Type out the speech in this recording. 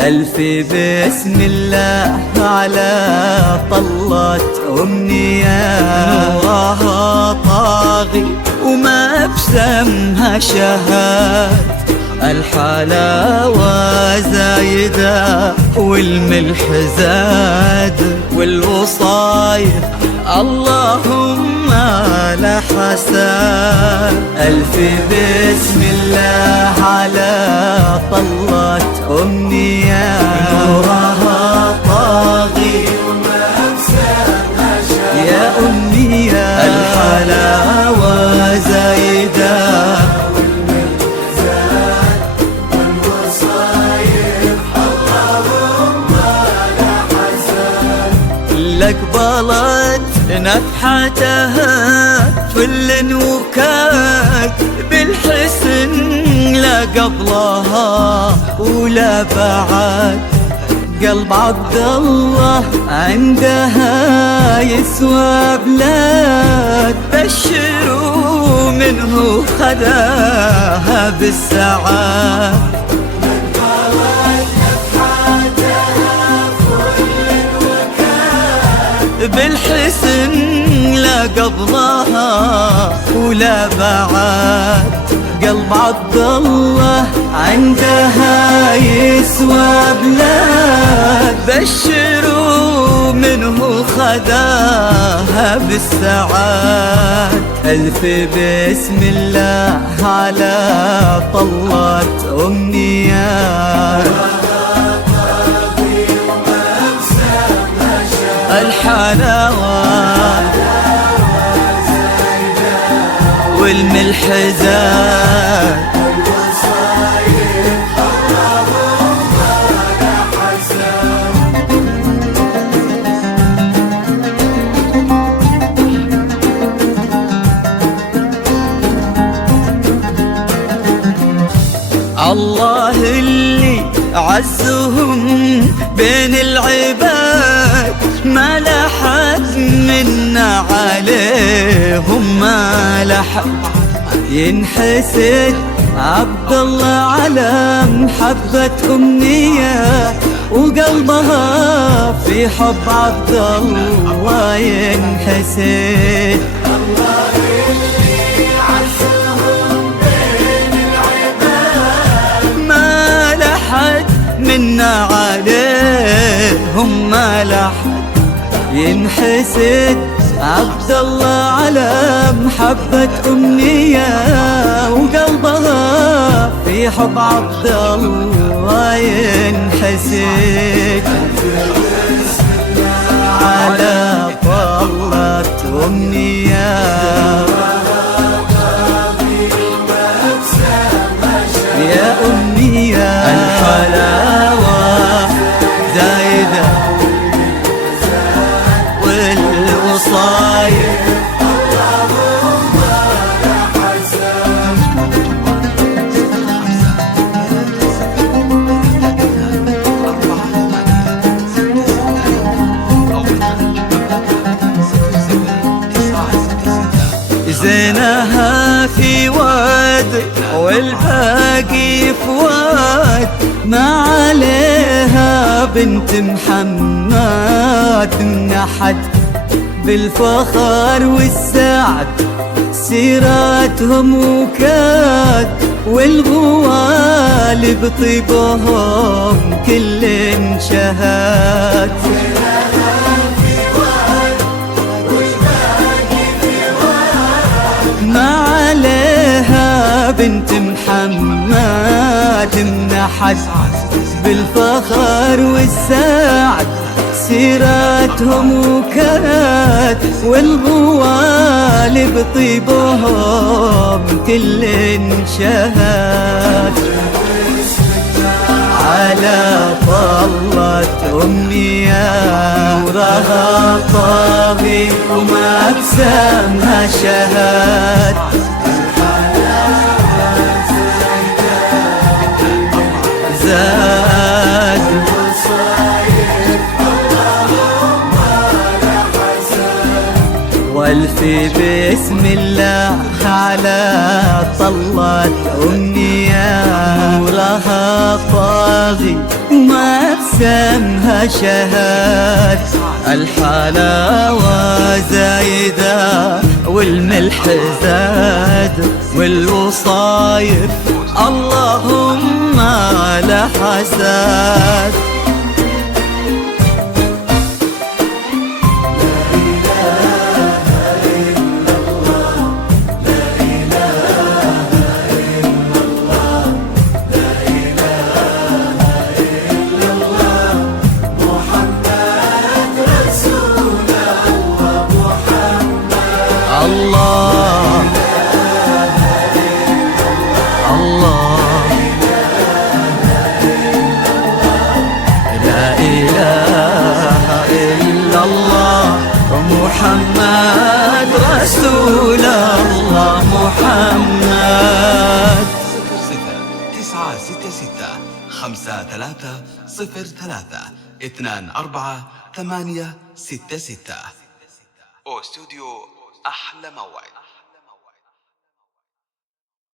ألف بسم الله على طلة أمنية، نورها طاغي وما بسمها شهاد، الحلاوة زايدة والملح زاد، والوصايا اللهم لا حساد. ألف بسم الله على طلة أمنية، نورها طاغي وما بسمها شهاد، يا أمنية الحلاوة زايدة قبلت نفحتها فل وكاد، بالحسن لا قبلها ولا بعد، قلب عبد الله عندها يسوى بلاد، بشروا منه خذاها بالسعاد. بالحسن لا قبلها ولا بعد، قلب عبد الله عندها يسوى بلاد، بشروا منه خذاها بالسعاد. ألف بسم الله على طلة أمنية، الحلاوة والملح زاد، الله اللي عزهم بين العباد، ما لحد منا عليهم ما لحد، ينحسد عبد الله على محبة أمنية، وقلبها في حب عبد الله ينحسد. الله اللي عزهم بين العباد، ما لحد منا عليهم ما لحد، ينحسد عبد الله على محبة أمنية، وقلبها في حب عبد الله ينحسد. على طلة أمنية، يا أمنية الحلاوة زايدة والوصايا اللهم لا حساد. زينها في واد والباقي في واد، ما عليها بنت محمد من أحد، بالفخر والسعد سيراتهم وكاد، والغوالب طيبهم كل شهاد. ما عليها بنت محمد من أحد، بالفخر والسعد سيراتهم وكاد، والغوالب طيبهم كل شهاد. على طلة أمنية، نورها طاغي وما بسمها شهاد، زاد والف بسم الله على طلة أمنية، عمرها طاغي وما بسمها شهاد. الحلاوة زايدة والملح زاد والوصايف اللهم لا حساد. الله الله لا إله إلا الله محمد رسول الله محمد. 0966 53 24 866 واستوديو أحلى موعد.